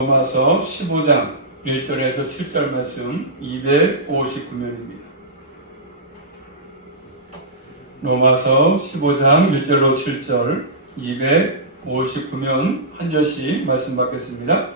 로마서 15장 1절에서 7절 말씀 259면입니다. 로마서 15장 1절로 7절 259면 한 절씩 말씀 받겠습니다.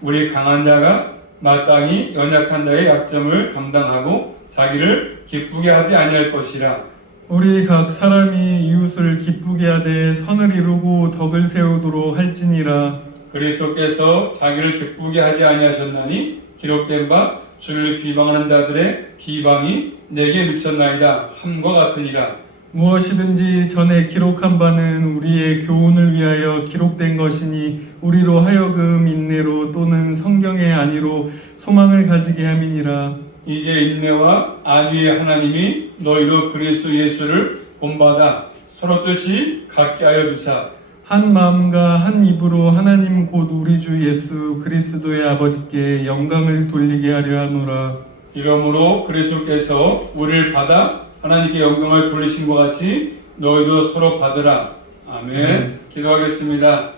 우리 강한 자가 마땅히 연약한 자의 약점을 감당하고 자기를 기쁘게 하지 아니할 것이라. 우리 각 사람이 이웃을 기쁘게 하되 선을 이루고 덕을 세우도록 할지니라. 그리스도께서 자기를 기쁘게 하지 아니하셨나니 기록된 바 주를 비방하는 자들의 비방이 내게 미쳤나이다 함과 같으니라. 무엇이든지 전에 기록한 바는 우리의 교훈을 위하여 기록된 것이니 우리로 하여금 인내로 또는 성경의 안위로 소망을 가지게 함이니라. 이제 인내와 안위의 하나님이 너희로 그리스도 예수를 본받아 서로 뜻이 같게 하여 두사 한 마음과 한 입으로 하나님 곧 우리 주 예수 그리스도의 아버지께 영광을 돌리게 하려 하노라. 이러므로 그리스도께서 우리를 받아 하나님께 영광을 돌리신 것 같이 너희도 서로 받으라. 아멘. 기도하겠습니다.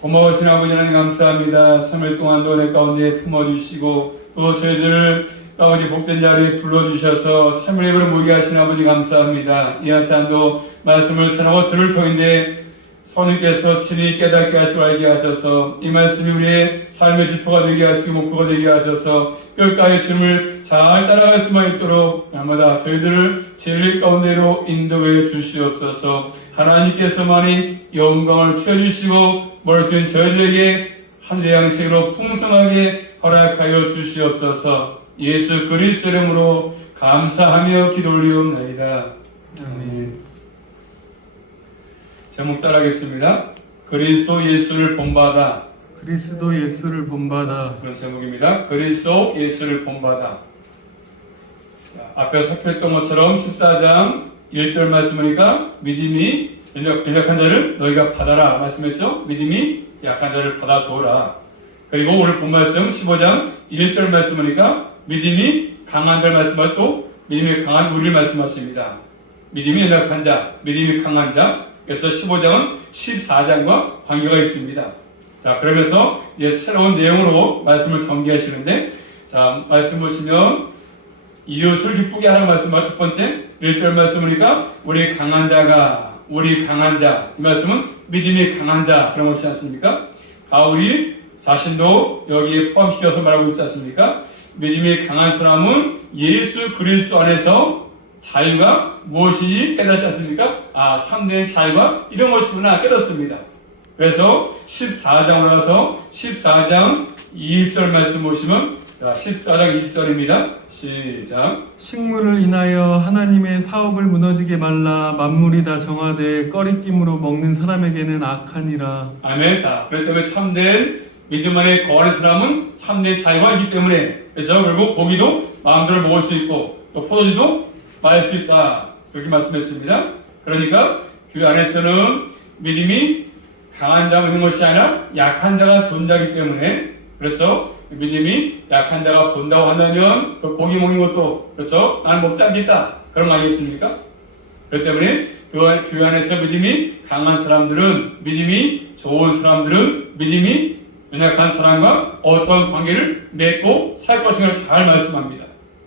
고마우신 아버지 하나님 감사합니다. 3일 동안 너네 가운데 품어주시고 또 저희들을 아버지 복된 자리에 불러주셔서 3일 예배로 모이게 하신 아버지 감사합니다. 이 한 시간도 말씀을 전하고 들을 터인데 성령께서 친히 깨닫게 하시고 알게 하셔서 이 말씀이 우리의 삶의 지표가 되게 하시고 목표가 되게 하셔서 끝까지 주님을 잘 따라갈 수만 있도록 날마다 저희들을 진리 가운데로 인도해 주시옵소서. 하나님께서만이 영광을 취해주시고 멀수인 저희들에게 하늘의 양식으로 풍성하게 허락하여 주시옵소서. 예수 그리스도 이름으로 감사하며 기도 올리옵나이다. 아멘. 제목 따라하겠습니다. 그리스도 예수를 본받아. 그리스도 예수를 본받아. 그런 제목입니다. 그리스도 예수를 본받아. 자, 앞에 살펴봤던 것처럼 14장 1절 말씀이니까 믿음이 연약한 자를 너희가 받아라 말씀했죠. 믿음이 약한 자를 받아줘라. 그리고 오늘 본 말씀 15장 1절 말씀이니까 믿음이 강한 자를 말씀하고 또 믿음이 강한 우리를 말씀하십니다. 믿음이 연약한 자, 믿음이 강한 자. 그래서 15장은 14장과 관계가 있습니다. 자, 그러면서 이제 새로운 내용으로 말씀을 전개하시는데, 자, 말씀 보시면 이웃을 기쁘게 하라는 말씀과 첫 번째 1절 말씀이니까 우리 강한 자, 이 말씀은 믿음이 강한 자 그런 것이지 않습니까? 바울이 자신도 여기에 포함시켜서 말하고 있지 않습니까? 믿음이 강한 사람은 예수 그리스도 안에서 자유가 무엇인지 깨닫지 않습니까? 아, 참된 자유가 이런 것이구나 깨닫습니다. 그래서 14장으로 가서 14장 20절 말씀 보시면, 자, 14장 20절입니다. 시작. 식물을 인하여 하나님의 사업을 무너지게 말라. 만물이 다 정하되 꺼리낌으로 먹는 사람에게는 악하니라. 아멘. 자, 그렇기 때문에 참된 믿음 안에 거하는 사람은 참된 자유가 있기 때문에, 그래서 결국 고기도 마음대로 먹을 수 있고 또 포도주도 마실 수 있다. 그렇게 말씀했습니다. 그러니까 교회 안에서는 믿음이 강한 자가 있는 것이 아니라 약한 자가 존재하기 때문에, 그래서 믿음이 약한 자가 본다고 한다면 그 고기 먹는 것도, 그렇죠? 나는 먹지 않겠다. 그런 거 아니겠습니까? 그렇기 때문에 교회 안에서 믿음이 강한 사람들은, 믿음이 좋은 사람들은 믿음이 연약한 사람과 어떤 관계를 맺고 살 것인가를 잘 말씀합니다.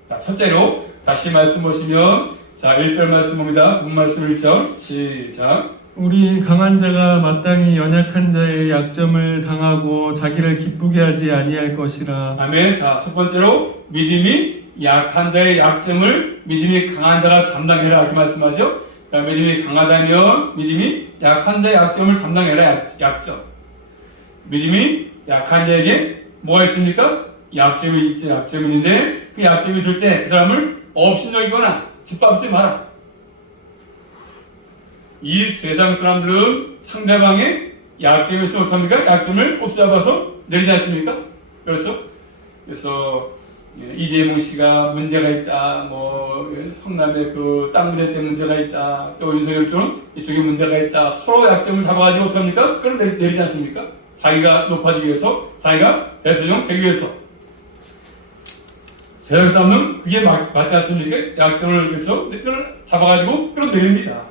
자, 첫째로 다시 말씀 보시면, 자, 1절 말씀입니다. 본 말씀 1절 시작. 우리 강한 자가 마땅히 연약한 자의 약점을 당하고 자기를 기쁘게 하지 아니할 것이라. 아멘. 자, 첫 번째로 믿음이 약한 자의 약점을 믿음이 강한 자가 담당해라 이렇게 말씀하죠. 그러니까 믿음이 강하다면 믿음이 약한 자의 약점을 담당해라. 약점. 믿음이 약한 자에게 뭐가 있습니까? 약점이 있죠. 약점이 있는데 그 약점이 있을 때 그 사람을 업신여기거나 짓밟지 마라. 이 세상 사람들은 상대방의 약점이 있으면 어떡합니까? 약점을 꼭 잡아서 내리지 않습니까? 그래서 이재용 씨가 문제가 있다, 뭐 성남의 그 땅 문제 때문에 문제가 있다, 또 윤석열 쪽은 이쪽에 문제가 있다. 서로 약점을 잡아가지고 어떡합니까? 그럼 내리지 않습니까? 자기가 높아지기 위해서, 자기가 대통령 되기 위해서. 세상 사람은 그게 맞지 않습니까? 약점을 그래서 잡아가지고 끌어내립니다.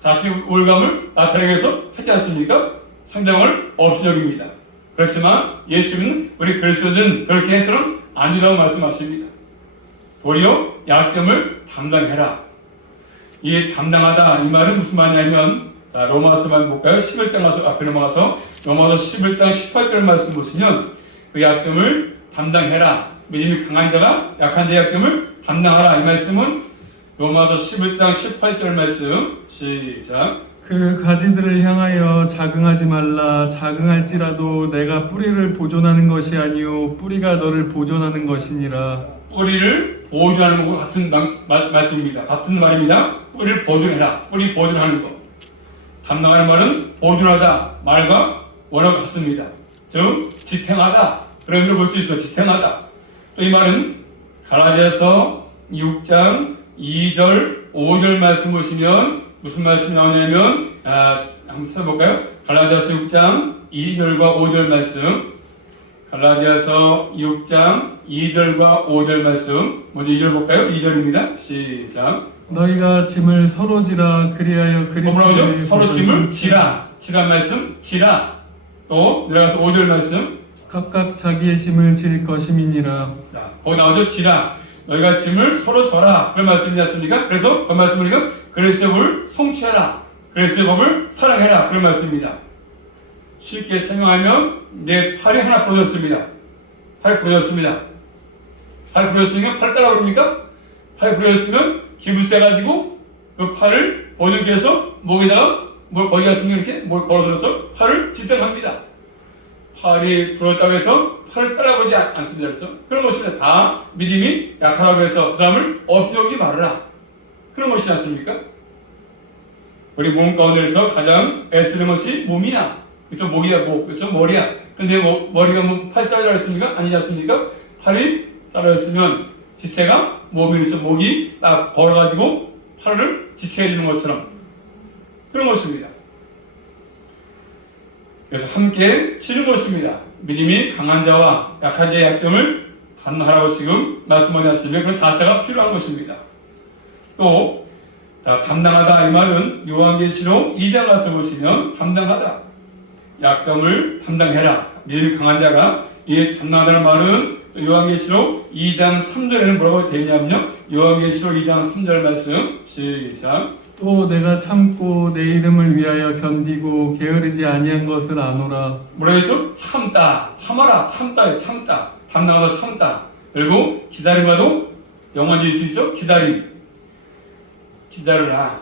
자신의 우월감을 나타내기 위해서 하지 않습니까? 상대방을 없이 여깁니다. 그렇지만 예수는 우리 그리스도는 그렇게 해서는 안 된다고 말씀하십니다. 도리어 약점을 담당해라. 이 담당하다 이 말은 무슨 말이냐면, 자, 로마서만 볼까요? 11장 가서 앞에 넘어가서 로마서 11장 18절 말씀 보시면 그 약점을 담당해라. 믿음이 강한 자가 약한 자의 약점을 담당하라. 이 말씀은 로마서 11장 18절 말씀 시작. 그 가지들을 향하여 자긍하지 말라. 자긍할지라도 내가 뿌리를 보존하는 것이 아니요 뿌리가 너를 보존하는 것이니라. 뿌리를 보존하는 것과 같은 말씀입니다. 같은 말입니다. 뿌리를 보존해라. 뿌리 보존하는 것. 담당하는 말은 보존하다 말과 원어가 같습니다. 즉 지탱하다 그런 의미로 볼 수 있어요. 지탱하다. 또 이 말은 갈라디아서 6장 2절 5절 말씀 보시면 무슨 말씀이 나오냐면 한번 찾아볼까요? 갈라디아서 6장 2절과 5절 말씀. 갈라디아서 6장 2절과 5절 말씀. 먼저 2절 볼까요? 2절입니다. 시작. 너희가 짐을 서로 지라. 그리하여 뭐라고죠? 서로 짐을 지라. 지란 말씀. 지라. 또 내려가서 5절 말씀. 각각 자기의 짐을 질 것임이니라. 자, 거기 나오죠. 지라. 너희가 짐을 서로 져라. 그런 말씀이지 않습니까? 그래서 그 말씀을 우리가 그리스도의 법을 성취하라. 그리스도의 법을 사랑해라. 그런 말씀입니다. 쉽게 설명하면 내 팔이 하나 부러졌습니다. 팔이 부러졌습니다. 팔이 부러졌으니까 팔 따라 그럽니까? 팔이 부러졌으면 기부세 가지고 그 팔을 보존기 위해서 목에다가 뭘 거기 갔으면 이렇게 뭘 걸어서 팔을 지탱합니다. 팔이 부러졌다고 해서 팔을 따라보지 않습니다. 그래서 그런 것입니다. 다 믿음이 약하다고 해서 그 사람을 없애지 말아라. 그런 것이지 않습니까? 우리 몸 가운데서 가장 애쓰는 것이 몸이야. 그쵸? 목이야, 목. 그쵸? 머리야. 근데 머리가 뭐 팔 잘라 했습니까? 아니지 않습니까? 팔이 잘라졌으면 지체가 몸이 있어 목이 딱 걸어가지고 팔을 지체해주는 것처럼 그런 것입니다. 그래서 함께 치는 것입니다. 믿음이 강한 자와 약한 자의 약점을 담당하라고 지금 말씀하셨으면 그런 자세가 필요한 것입니다. 또 담당하다 이 말은 요한계시록 2장 가서 보시면 담당하다 약점을 담당해라. 믿음이 강한 자가 이 담당하다는 말은 요한계시록 2장 3절에는 뭐라고 되어 있냐면요. 요한계시록 2장 3절 말씀 시작. 또 내가 참고 내 이름을 위하여 견디고 게으르지 아니한 것을 아노라. 뭐라 했어? 참다. 참아라. 참다. 참다. 담당하다 참다. 그리고 기다림과도 영원히 수 있죠? 기다림. 기다려라.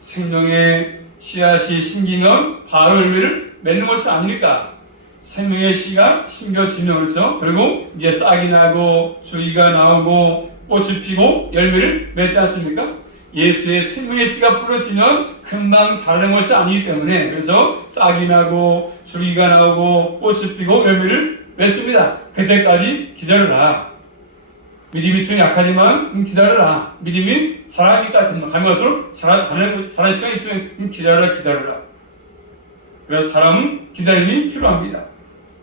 생명의 씨앗이 심기면 바로 열매를 맺는 것이 아니니까. 생명의 씨가 심겨지면 그렇죠? 그리고 이제 싹이 나고 줄기가 나오고 꽃이 피고 열매를 맺지 않습니까? 예수의 생명의 씨가 뿌려지면 금방 자라는 것이 아니기 때문에 그래서 싹이 나고 줄기가 나오고 꽃이 피고 열매를 맺습니다. 그때까지 기다려라. 믿음이 좀 약하지만 기다려라. 믿음이 자라니까 가면 갈수록 자라는 시간이 있으면 기다려라. 그래서 사람은 기다림이 필요합니다.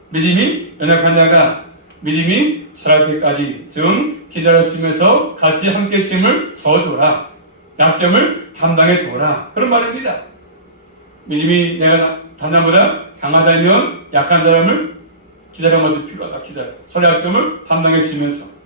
믿음이 연약한 자가 믿음이 자랄 때까지 좀 기다려주면서 같이 함께 짐을 져줘라. 약점을 담당해줘라. 그런 말입니다. 믿음이 내가 담당보다 강하다면 약한 사람을 기다리는 것도 필요하다. 서로 약점을 담당해주면서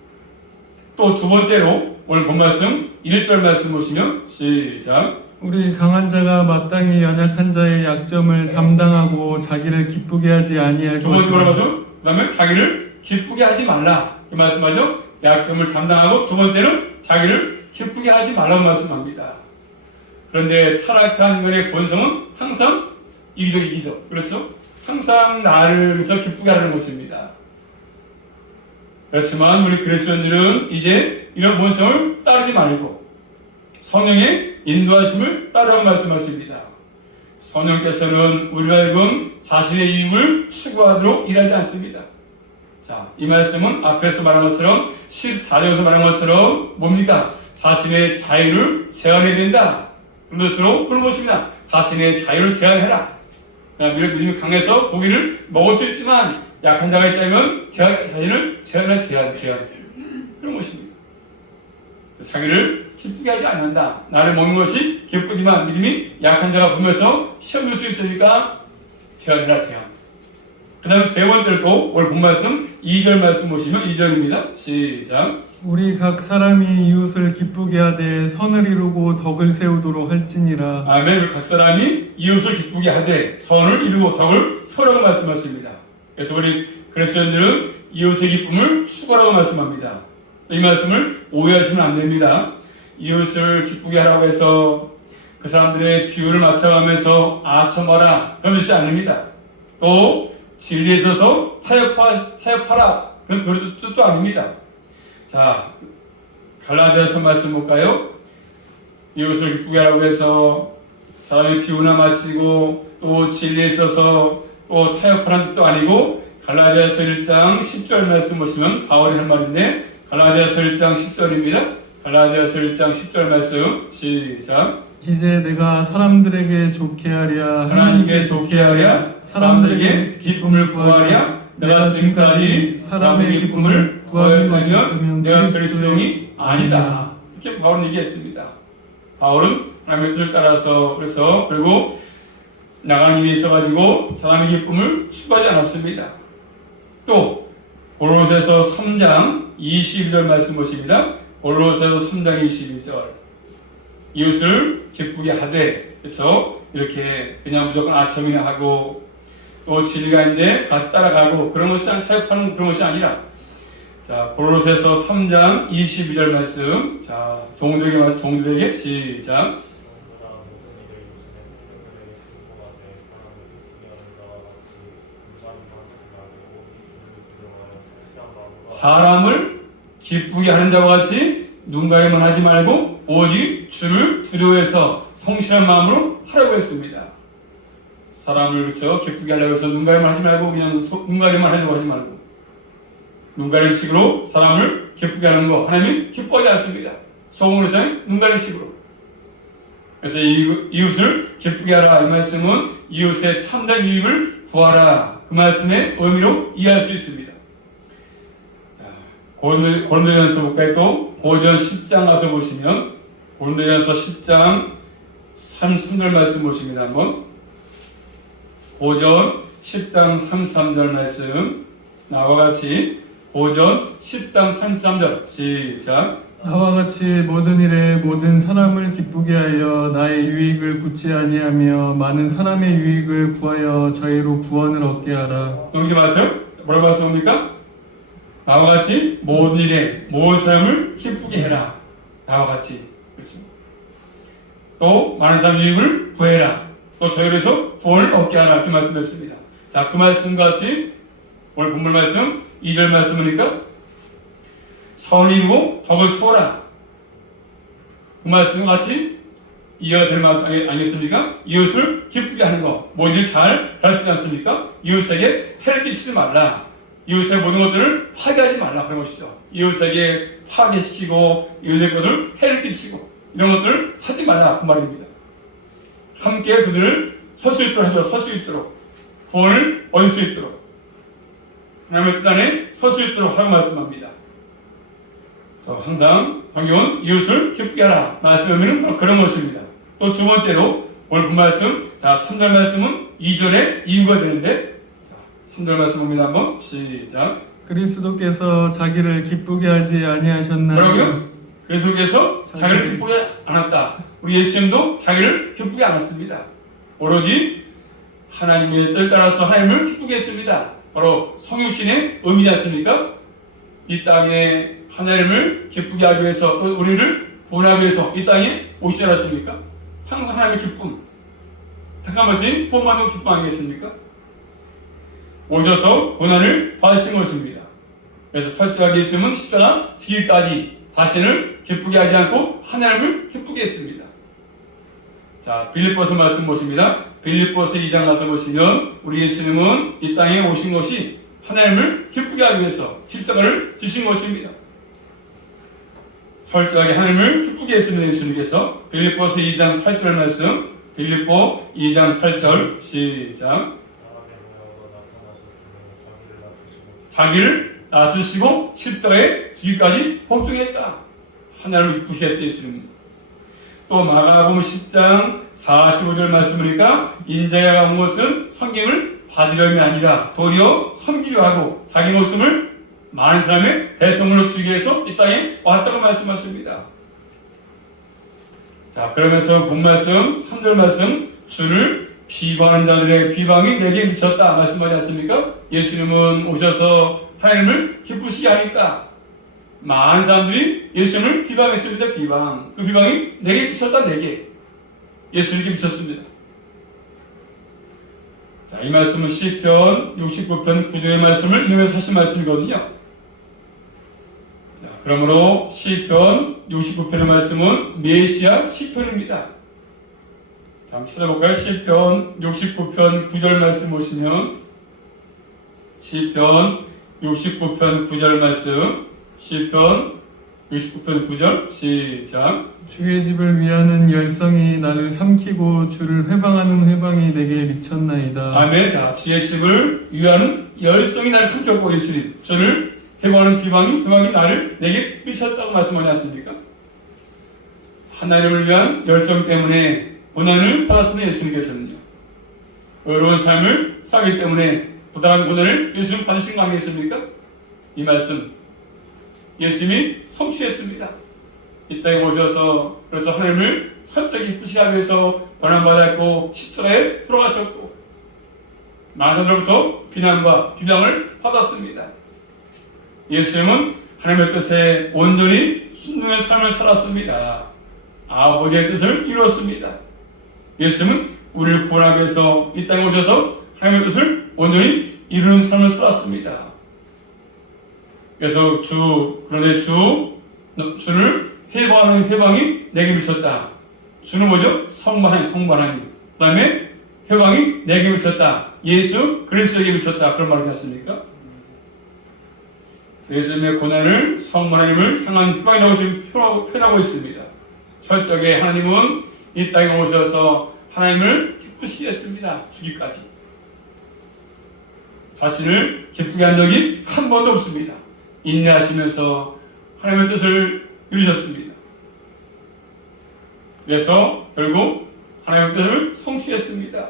또 두 번째로 오늘 본 말씀 1절 말씀 보시면 시작. 우리 강한 자가 마땅히 연약한 자의 약점을 담당하고 자기를 기쁘게 하지 아니할 두 번째 것이다. 말씀 그 다음에 자기를 기쁘게 하지 말라. 이 말씀하죠. 약점을 담당하고 두 번째는 자기를 기쁘게 하지 말라고 말씀합니다. 그런데 타락한 인간의 본성은 항상 이기적. 그렇죠? 항상 나를 기쁘게 하려는 것입니다. 그렇지만 우리 그리스도인들은 이제 이런 본성을 따르지 말고 성령의 인도하심을 따르라고 말씀하십니다. 성령께서는 우리가 하여금 자신의 이익을 추구하도록 일하지 않습니다. 자, 이 말씀은 앞에서 말한 것처럼 14절에서 말한 것처럼 뭡니까? 자신의 자유를 제한해야 된다. 그런 것입니다. 자신의 자유를 제한해라. 믿음이 강해서 고기를 먹을 수 있지만 약한 자가 있다면 자신을 제한. 그런 것입니다. 자기를 기쁘게 하지 않는다. 나를 먹는 것이 기쁘지만 믿음이 약한 자가 보면서 시험 줄 수 있으니까 제한해라. 그 다음 세 번째로 또 오늘 본 말씀 2절 말씀 보시면 2절입니다. 시작. 우리 각 사람이 이웃을 기쁘게 하되 선을 이루고 덕을 세우도록 할지니라. 아멘. 우리 각 사람이 이웃을 기쁘게 하되 선을 이루고 덕을 세우라고 말씀하십니다. 그래서 우리 그리스도인들은 이웃의 기쁨을 추구하라고 말씀합니다. 이 말씀을 오해하시면 안 됩니다. 이웃을 기쁘게 하라고 해서 그 사람들의 비율을 맞춰가면서 아첨하라 그런 뜻이 아닙니다. 또 진리에 있어서 타협하라 그런 뜻도 아닙니다. 자, 갈라디아서 말씀 볼까요? 이웃을 기쁘게 하라고 해서 사람의 비유나 마치고 또 진리에 있어서 또 타협하라는 뜻도 아니고 갈라디아서 1장 10절 말씀 보시면 바울이 한 말인데 갈라디아서 1장 10절입니다. 갈라디아서 1장 10절 말씀 시작. 이제 내가 사람들에게 좋게 하랴 하나님께 좋게 하랴 사람들에게 기쁨을 구하랴 내가 지금까지 사람의 기쁨을 구하였다면 내가 그리스도인이 아니다. 이렇게 바울은 얘기했습니다. 바울은 하나님의 뜻을 따라서 그래서 그리고 나간 일이 있어가지고 사람의 기쁨을 추구하지 않았습니다. 또 골로새서 3장 22절 말씀 보십니다. 골로새서 3장 22절 이웃을 기쁘게 하되 그래서 이렇게 그냥 무조건 아첨이나 하고 또 진리가 있는데 가서 따라가고 그런 것이 타협하는 그런 것이 아니라 자 골로새서 3장 22절 말씀 자 종들에게 시작. 사람을 기쁘게 하는 자와 같이 눈가림만 하지 말고 오직 주를 두려워해서 성실한 마음으로 하라고 했습니다. 사람을 그렇죠 기쁘게 하려고 해서 눈가림만 하지 말고 그냥 눈가림만 하려고 하지 말고 눈가림식으로 사람을 기쁘게 하는 거 하나님이 기뻐하지 않습니다. 소금으로 짠 눈가림식으로. 그래서 이웃을 기쁘게 하라 이 말씀은 이웃의 참된 유익을 구하라 그 말씀의 의미로 이해할 수 있습니다. 고린도전서 볼까요? 또 고전 10장 가서 보시면 고린도전서 10장 33절 말씀 보십니다. 한번 고전 10장 33절 말씀 나와 같이 고전 10장 33절 시작. 나와 같이 모든 일에 모든 사람을 기쁘게 하여 나의 유익을 굳지 아니하며 많은 사람의 유익을 구하여 저희로 구원을 얻게 하라. 넘기지 마세요. 뭐라고 말씀합니까? 나와 같이 모든 일에 모든 사람을 기쁘게 해라. 나와 같이 그렇습니다. 또 많은 사람 유익을 구해라. 또 저희로서 구원을 얻게 하라 이렇게 말씀했습니다. 자, 그 말씀과 같이 오늘 본문 말씀 2절 말씀이니까 선을 이루고 덕을 수고라. 그 말씀과 같이 이해가 될 말씀 아니겠습니까? 이웃을 기쁘게 하는 거 모든 일 잘 가르치지 않습니까? 이웃에게 해를 끼치지 말라. 이웃의 모든 것들을 파괴하지 말라 그런 것이죠. 이웃에게 파괴시키고 이웃의 것을 해를 끼치고 이런 것들을 하지 말라 그 말입니다. 함께 그들을 설 수 있도록 하죠. 설 수 있도록 구원을 얻을 수 있도록 하나님의 뜻 안에 설 수 있도록 하고 말씀합니다. 그래서 항상 성경은 이웃을 기쁘게 하라 말씀의 의미는 그런 것입니다. 또 두 번째로 오늘 본 말씀 자 3절 말씀은 2절의 이유가 되는데 3절 말씀입니다. 한번 시작. 그리스도께서 자기를 기쁘게 하지 아니하셨나요? 뭐라고요? 그리스도께서 자기를 기쁘게 않았다. 우리 예수님도 자기를 기쁘게 않았습니다. 오로지 하나님의 뜻을 따라서 하나님을 기쁘게 했습니다. 바로 성육신의 의미지 않습니까? 이 땅에 하나님을 기쁘게 하기 위해서 또 우리를 구원하기 위해서 이 땅에 오시지 않았습니까? 항상 하나님의 기쁨 잠깐 말씀이 구원받는 기쁨 아니겠습니까? 오셔서 고난을 받으신 것입니다. 그래서 철저하게 있으면 십자가 지기까지 자신을 기쁘게 하지 않고 하나님을 기쁘게 했습니다. 자, 빌립보서 말씀 보십니다. 빌립보서 2장 가서 보시면 우리 예수님은 이 땅에 오신 것이 하나님을 기쁘게 하기 위해서 십자가를 지신 것입니다. 철저하게 하나님을 기쁘게 했습니다. 예수님께서 빌립보서 2장 8절 말씀 빌립보 2장 8절 시작. 자기를 낮추시고 십자가에 죽기까지 복종했다. 하나님을 기쁘게 했어요. 예수님. 또 마가복음 10장 45절 말씀이니까 인자가 온 것은 성경을 받으려이 아니라 도리어 섬기려 하고 자기 목숨을 많은 사람의 대성물로 주기 위해서 이 땅에 왔다고 말씀하십니다. 자, 그러면서 본 말씀, 3절 말씀, 주를 비방하는 자들의 비방이 내게 미쳤다 말씀하지 않습니까? 예수님은 오셔서 하나님을 기쁘시게 하니까 많은 사람들이 예수님을 비방했습니다. 비방. 그 비방이 내게 미쳤다. 내게. 예수님께 미쳤습니다. 자, 이 말씀은 시편 69편 9절의 말씀을 인용해서 하신 말씀이거든요. 자, 그러므로 시편 69편의 말씀은 메시아 시편입니다. 자, 한번 찾아볼까요? 시편 69편 9절 말씀 보시면 시편 69편 9절 말씀 시편 69편 9절 시작. 주의 집을 위하는 열성이 나를 삼키고 주를 회방하는 회방이 내게 미쳤나이다. 아멘. 자, 주의 집을 위하는 열성이 나를 삼켰고 예수님 저를 회방하는 회방이 나를 내게 미쳤다고 말씀하지 않습니까? 하나님을 위한 열정 때문에 고난을 받았습니다. 예수님께서는요. 어려운 삶을 살기 때문에 부당한 고난을 예수님 받으신 거 아니겠습니까? 이 말씀 예수님이 성취했습니다. 이 땅에 오셔서 그래서 하나님을 철저히 기쁘시게 하기 위해서 고난받았고 십자가에 돌아가셨고 많은 사람들로부터 비난과 비방을 받았습니다. 예수님은 하나님의 뜻에 온전히 순종의 삶을 살았습니다. 아버지의 뜻을 이루었습니다. 예수님은 우리를 구원하기 위해서 이 땅에 오셔서 하나님의 뜻을 온전히 이루는 삶을 살았습니다. 그래서 그런데 주를 회방하는 회방이 내게 미쳤다. 주는 뭐죠? 성만하니. 그 다음에 회방이 내게 미쳤다. 예수 그리스도에게 미쳤다. 그런 말이지 않습니까? 예수님의 고난을 성만하님을 향한 회방이라고 지금 표현하고 있습니다. 철저하게 하나님은 이 땅에 오셔서 하나님을 기쁘시게 했습니다. 주기까지. 자신을 기쁘게 한 적이 한 번도 없습니다. 인내하시면서 하나님의 뜻을 이루셨습니다. 그래서 결국 하나님의 뜻을 성취했습니다.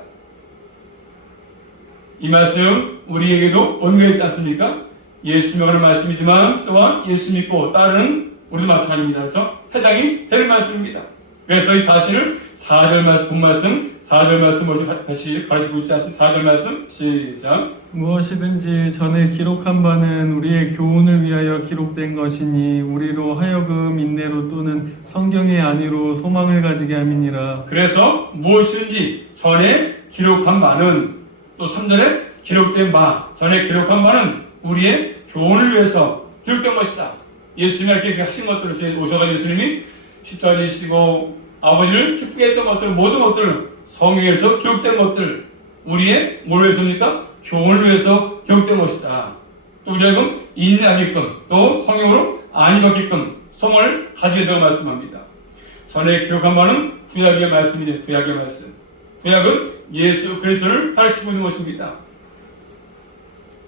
이 말씀 우리에게도 언급했지 않습니까? 예수 믿는 말씀이지만 또한 예수 믿고 따르는 우리도 마찬가지입니다. 그래서 해당이 될 말씀입니다. 그래서 이 사실을 4절 말씀, 본 말씀, 4절 말씀 다시 가르치고 있지 않습니까? 4절 말씀 시작. 무엇이든지 전에 기록한 바는 우리의 교훈을 위하여 기록된 것이니 우리로 하여금 인내로 또는 성경의 안위로 소망을 가지게 함이니라. 그래서 무엇이든지 전에 기록한 바는 또 3절에 기록된 바, 전에 기록한 바는 우리의 교훈을 위해서 기록된 것이다. 예수님이 이렇게 하신 것들을 오셔가지고 예수님이 십자가에 지시고 아버지를 기쁘게 했던 것들 모든 것들 성경에서 기록된 것들 우리의 뭘 위해서입니까? 교훈을 위해서 기록된 것이다. 또 우리가 인내하게끔 또 성경으로 안위 받게끔 소망을 가지게 되고 말씀합니다. 전에 기록한 바는 구약의 말씀이에요. 구약의 말씀. 구약은 예수 그리스도를 가르치고 있는 것입니다.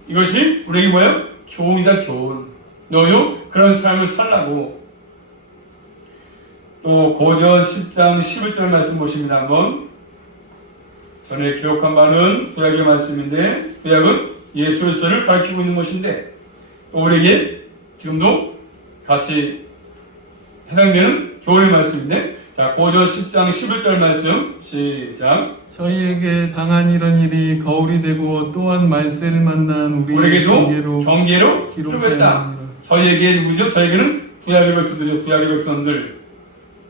이것이 우리에게 뭐예요? 교훈이다. 교훈. 너희도 그런 삶을 살라고. 또 고전 10장 11절 말씀 보십니다. 한번. 전에 기록한 바는 구약의 말씀인데 구약은 예수 그리스도를 가르치고 있는 것인데 또 우리에게 지금도 같이 해당되는 교훈의 말씀인데 자 고전 10장 11절 말씀 시작. 저희에게 당한 이런 일이 거울이 되고 또한 말세를 만난 우리에게도 경계로 기록했다. 저희에게 누구죠? 저에게는 구약의 백성들이요. 구약의 백성들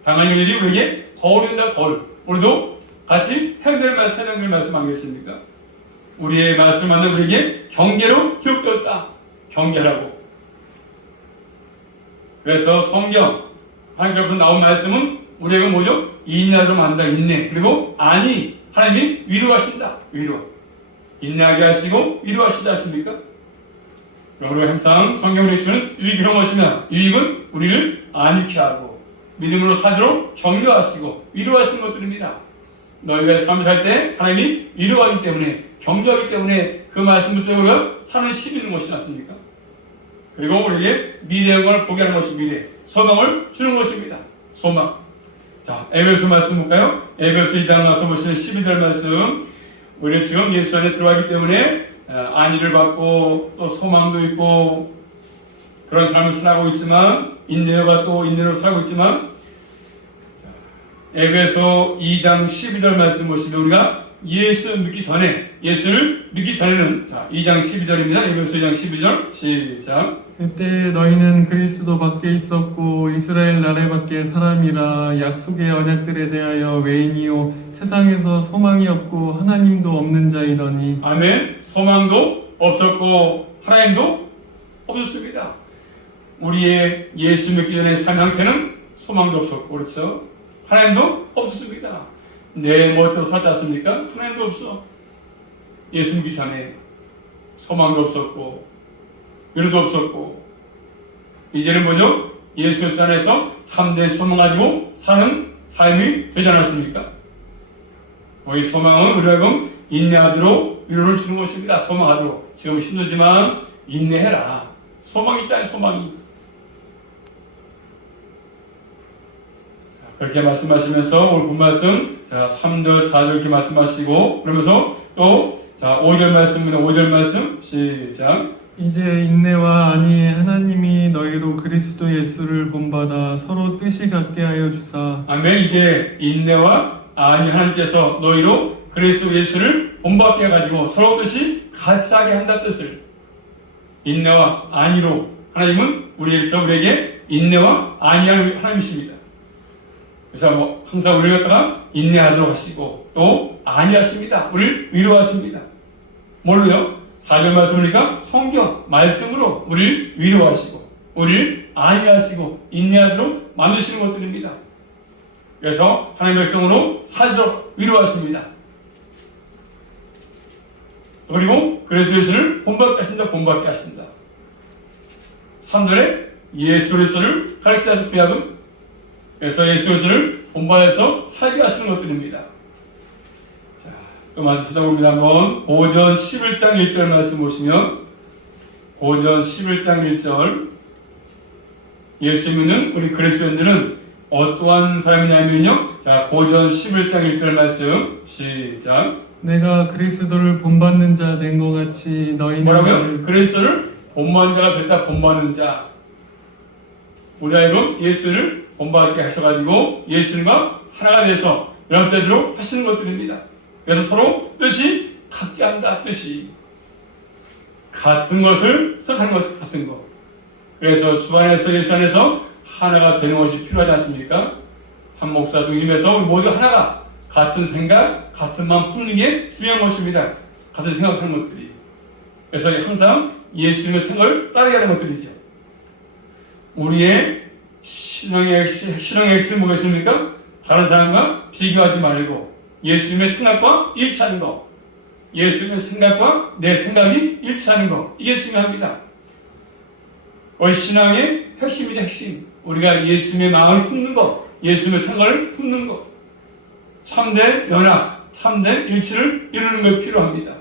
당한 일이 우리에게 거울이 된다. 거울. 우리도 같이 해당될 말씀 아니겠습니까? 우리의 말씀을 만난 우리에게 경계로 기록되었다. 경계하라고. 그래서 성경 하나님께로부터 나온 말씀은 우리에게 뭐죠? 인내하도록 만다. 인내. 그리고 안위. 하나님이 위로하신다. 위로. 인내하게 하시고 위로하시지 않습니까? 그러므로 항상 성경을 주는 유익이 그런 것이며 유익은 우리를 안익게 하고 믿음으로 살도록 격려하시고 위로하시는 것들입니다. 너희가 삶을 살 때 하나님이 위로하기 때문에 격려하기 때문에 그 말씀을 통해 우리가 사는 힘이 있는 것이지 않습니까? 그리고 우리에게 미래의 영광을 보게 하는 것이 미래 소망을 주는 것입니다. 소망. 자, 에베소 말씀 볼까요? 에베소 2장 나서 보시는 12절 말씀 우리는 지금 예수 안에 들어가기 때문에 안위를 받고 또 소망도 있고 그런 삶을 살아가고 있지만 인내가 또 인내로 살고 있지만 에베소 2장 12절 말씀 보시면 우리가 예수를 믿기 전에는 자, 2장 12절입니다. 에베소 2장 12절 시작. 그때 너희는 그리스도 밖에 있었고 이스라엘 나라 밖에 사람이라 약속의 언약들에 대하여 외인이요 세상에서 소망이 없고 하나님도 없는 자이더니. 아멘. 소망도 없었고 하나님도 없었습니다. 우리의 예수 믿기 전에 삶 형태는 소망도 없었고 그렇죠. 하나님도 없었습니다. 내 멋대로 살지 않습니까? 하나님도 없어. 예수 믿기 전에 소망도 없었고 위로도 없었고 이제는 뭐죠? 예수 그리스도 안에서 참된 소망 가지고 사는 삶이 되지 않았습니까? 이 소망은 우리가 인내하도록 위로를 주는 것입니다. 소망하도록. 지금 힘들지만 인내해라. 소망이 있잖아요. 소망이. 그렇게 말씀하시면서 오늘 본 말씀 자 3절 4절 이렇게 말씀하시고 그러면서 또 자 5절 말씀입니다. 5절 말씀 시작. 이제 인내와 안위의 하나님이 너희로 그리스도 예수를 본받아 서로 뜻이 같게 하여 주사. 아멘. 이제 인내와 안위 하나님께서 너희로 그리스도 예수를 본받게 해가지고 서로 뜻이 같이 하게 한다 뜻을. 인내와 안위로 하나님은 우리에게 인내와 안위하는 하나님이십니다. 그래서 항상 우리를 갖다가 인내하도록 하시고 또 안위하십니다. 우리를 위로하십니다. 뭘로요? 4절 말씀이니까 성경 말씀으로 우리를 위로하시고 우리를 안위하시고 인내하도록 만드시는 것들입니다. 그래서 하나님의 백성으로 살도록 위로하십니다. 그리고 그리스도 예수를 본받게 하신다. 본받게 하신다. 3절에 예수 그리스도를 가르치게 하신 구약은 그래서 예수 그리스도를 본받아서 살게 하시는 것들입니다. 자, 또 마저 찾아봅니다. 한번 고전 11장 1절 말씀 보시면 고전 11장 1절 예수 믿는 우리 그리스도인들은 어떠한 사람이냐면요. 자, 고전 11장 1절 말씀 시작. 내가 그리스도를 본받는 자 된 것 같이 너희는 뭐라고요? 그리스도를 본받는 자가 됐다. 본받는 자. 우리 하여금 예수를 본받게 하셔가지고 예수님과 하나가 돼서 연합되도록 하시는 것들입니다. 그래서 서로 뜻이 같게 한다. 뜻이 같은 것을 선하는 것 같은 것. 그래서 주 안에서 예수 안에서 하나가 되는 것이 필요하지 않습니까? 한 목사 중임에서 우리 모두 하나가 같은 생각, 같은 마음 품는 게 중요한 것입니다. 같은 생각하는 것들이. 그래서 항상 예수님의 생각을 따르게 하는 것들이죠. 우리의 신앙의 핵심은 뭐겠습니까? 다른 사람과 비교하지 말고 예수님의 생각과 일치하는 것. 예수님의 생각과 내 생각이 일치하는 것. 이게 중요합니다. 신앙의 핵심이죠. 핵심. 우리가 예수님의 마음을 품는 것. 예수님의 생각을 품는 것. 참된 연합, 참된 일치를 이루는 게 필요합니다.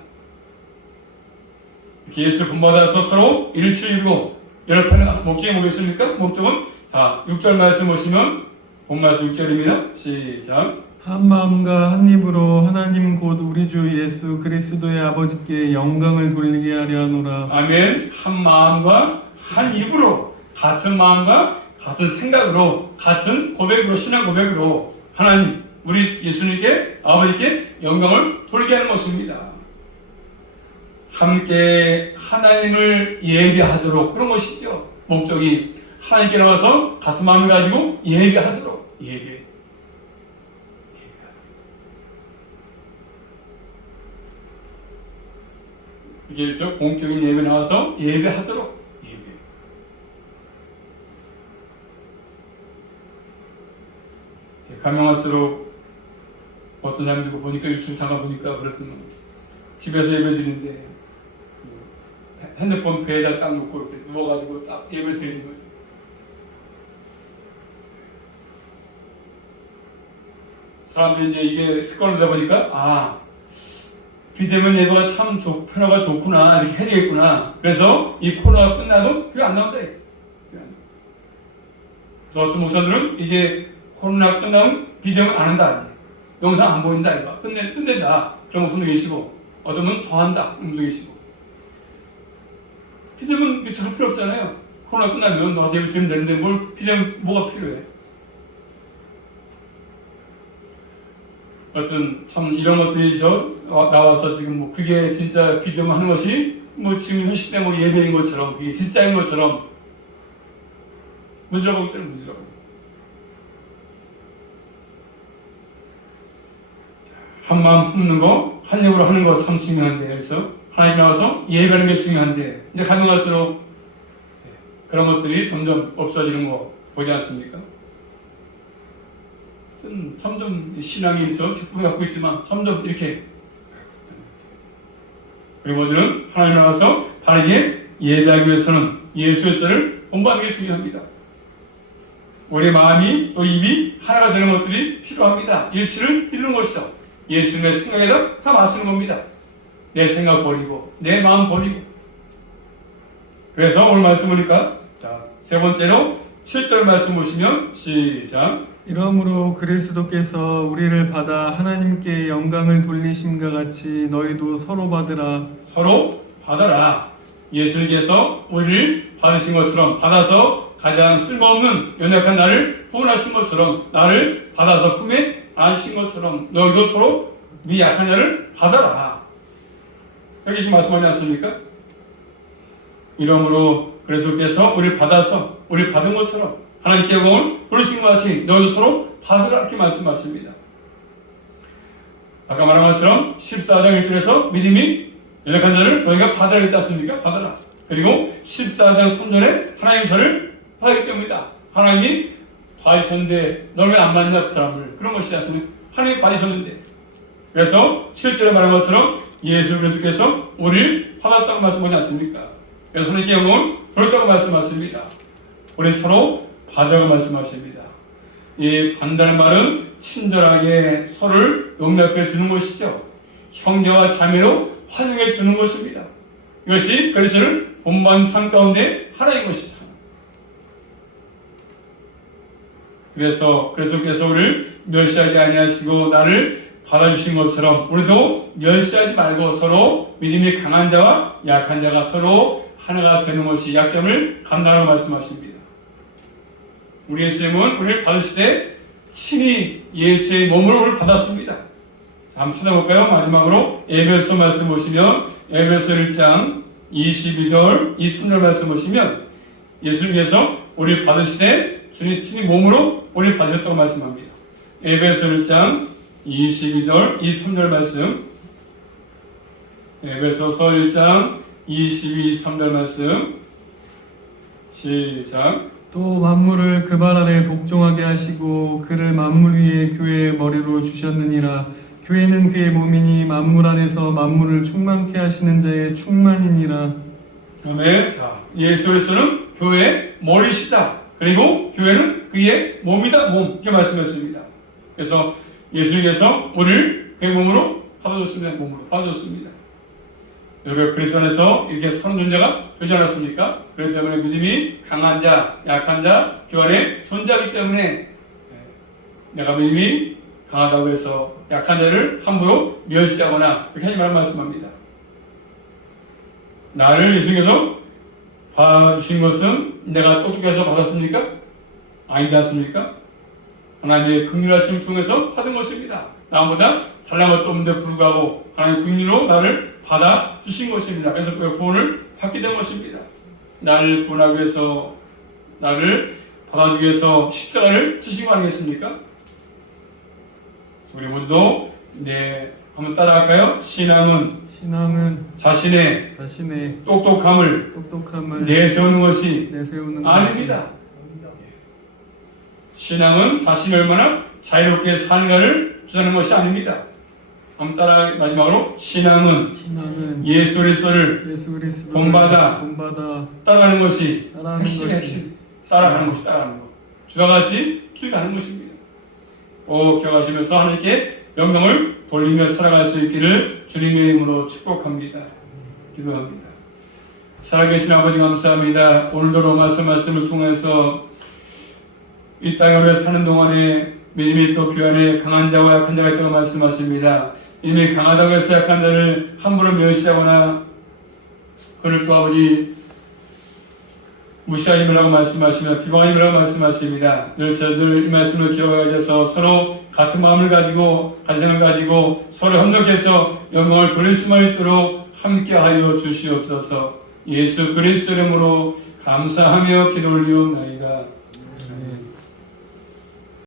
이렇게 예수를 본받아서 서로 일치를 이루고 연합하는 목적이 뭐겠습니까? 목적은 자 6절 말씀 보시면 본 말씀 6절입니다. 시작. 한 마음과 한 입으로 하나님 곧 우리 주 예수 그리스도의 아버지께 영광을 돌리게 하려 하노라. 아멘. 한 마음과 한 입으로 같은 마음과 같은 생각으로 같은 고백으로 신앙 고백으로 하나님 우리 예수님께 아버지께 영광을 돌리게 하는 것입니다. 함께 하나님을 예배하도록 그런 것이죠. 목적이 하나님께 나와서 같은 마음을 가지고 예배하도록 예배. 이게 공적인 예배 나와서 예배하도록 예배. 가면 갈수록 어떤 사람들 보니까 유튜브 다가 보니까 그랬더니 집에서 예배 드리는데 핸드폰 배에다 딱 놓고 이렇게 누워가지고 딱 예배 드리는 거죠. 사람들이 이제 이게 습관을 하다 보니까 비대면 예배가 참 편하가 좋구나 이렇게 해야 되겠구나. 그래서 이 코로나가 끝나도 교회 안 나온다. 그래서 어떤 목사들은 이제 코로나 끝나면 비대면 안 한다. 이제. 영상 안 보인다. 이거 끝낸다. 그런 분도 계시고 어떤 분은 더한다 그런 분도 계시고 피디면 잘 필요 없잖아요. 코로나 끝나면 와서 예배 드리면 되는데 뭘 피디면 뭐가 필요해? 어떤 참 이런 것들이 나와서 지금 뭐 그게 진짜 비디오만 하는 것이 뭐 지금 현 시대 뭐 예배인 것처럼 그게 진짜인 것처럼 무지라고 때는 무지라고. 한 마음 품는 거, 한 입으로 하는 거 참 중요한데 그래서 하나님 나와서 예배하는 게 중요한데 이제 가면 갈수록 그런 것들이 점점 없어지는 거 보지 않습니까? 점점 신앙이 직분을 갖고 있지만 점점 이렇게 그리고 우리는 하나님 나와서 바르게 예배하기 위해서는 예수의 썰을 공부하는 게 중요합니다. 우리의 마음이 또 입이 하나가 되는 것들이 필요합니다. 일치를 이루는 것이죠. 예수님의 생각에다 다 맞추는 겁니다. 내 생각 버리고 내 마음 버리고. 그래서 오늘 말씀 보니까 자, 세 번째로 7절 말씀 보시면 시작. 이러므로 그리스도께서 우리를 받아 하나님께 영광을 돌리심과 같이 너희도 서로 받으라. 서로 받아라. 예수님께서 우리를 받으신 것처럼 받아서 가장 쓸모없는 연약한 나를 구원하신 것처럼 나를 받아서 품에 안으신 것처럼 너희도 서로 네 약한 자를 받아라. 여기 지금 말씀하지 않습니까? 이러므로 그리스도께서 우리를 받아서 우리를 받은 것처럼 하나님께 영광을 돌리신 것 같이 너희도 서로 받으라 이렇게 말씀하십니다. 아까 말한 것처럼 14장 1절에서 믿음이 연약한 자를 너희가 받아야 했지 않습니까? 받아라. 그리고 14장 3절에 하나님의 저를 받기 때문이다. 하나님이 받으셨는데 너는 왜 안 받냐 그 사람을. 그런 것이지 않습니까? 하나님이 받으셨는데. 그래서 7절에 말한 것처럼 예수 그리스도께서 우리를 받았다고 말씀하지 않습니까? 그래서 하나님께 영광을 돌렸다고 말씀하십니다. 우리 서로 받으라고 말씀하십니다. 이 받는다는 말은 친절하게 서로를 용납해 주는 것이죠. 형제와 자매로 환영해 주는 것입니다. 이것이 그리스도를 본받는 삶 가운데 하나인 것이죠. 그래서 그리스도께서 우리를 멸시하지 아니하시고 나를 받아주신 것처럼 우리도 멸시하지 말고 서로 믿음이 강한 자와 약한 자가 서로 하나가 되는 것이 약점을 감당하라고 말씀하십니다. 우리 예수님은 우리를 받으실 때 친히 예수의 몸으로 우리를 받았습니다. 자, 한번 찾아볼까요? 마지막으로 에베소 말씀 보시면 에베소 1장 22절 23절 말씀 보시면 예수님께서 우리를 받으실 때 주님 친히 몸으로 우리를 받으셨다고 말씀합니다. 에베소 1장 22절 23절 말씀 에베소서 1장 22, 23절 말씀 시작. 또 만물을 그 발 아래 복종하게 하시고 그를 만물 위에 교회의 머리로 주셨느니라. 교회는 그의 몸이니 만물 안에서 만물을 충만케 하시는 자의 충만이니라. 아멘. 자, 예수 그리스도는 교회의 머리시다. 그리고 교회는 그의 몸이다. 몸 이렇게 말씀했습니다. 그래서 예수님께서 우리를 그의 몸으로 받아줬습니다. 몸으로 받아줬습니다. 여러분 그리스도 안에서 이렇게 서는 존재가 되지 않았습니까? 그렇기 때문에 믿음이 강한 자, 약한 자, 교 안에 존재하기 때문에 내가 믿음이 강하다고 해서 약한 자를 함부로 멸시하거나 그렇게 하지 말란 말씀합니다. 나를 예수님께서 받아주신 것은 내가 똑똑해서 받았습니까? 아니지 않습니까? 하나님의 긍휼하심을 통해서 받은 것입니다. 나보다 잘난 것도 없는데 불구하고 하나님의 긍휼로 나를 받아주신 것입니다. 그래서 그 구원을 받게 된 것입니다. 나를 구원하기 위해서 나를 받아주기 위해서 십자가를 지신 거 아니겠습니까? 우리 모두도 한번 따라할까요? 신앙은 자신의 똑똑함을 내세우는 것이 아닙니다. 신앙은 자신이 얼마나 자유롭게 사는가를 주장하는 것이 아닙니다. 한번 따라 마지막으로 신앙은 예수 그리스도를 본받아 따라가는 것이 핵심. 따라가는 것. 주와 같이 길 가는 것입니다. 기억하시면서 하나님께 영광을 돌리며 살아갈 수 있기를 주님의 이름으로 축복합니다. 기도합니다. 살아계신 아버지 감사합니다. 오늘도 로마서 말씀을 통해서 이 땅에 우리가 사는 동안에 믿음이 또 교회 안에 강한 자와 약한 자가 있다고 말씀하십니다. 이미 강하다고 해서 약한 자를 함부로 멸시하거나 그를 또 아버지 무시하심이라고 말씀하시며 비방하심이라고 말씀하십니다. 늘 저들 이 말씀을 기억하셔서 서로 같은 마음을 가지고 가정을 가지고 서로 협력해서 영광을 돌릴 수만 있도록 함께하여 주시옵소서. 예수 그리스도 이름으로 감사하며 기도 올리옵나이다. 아멘.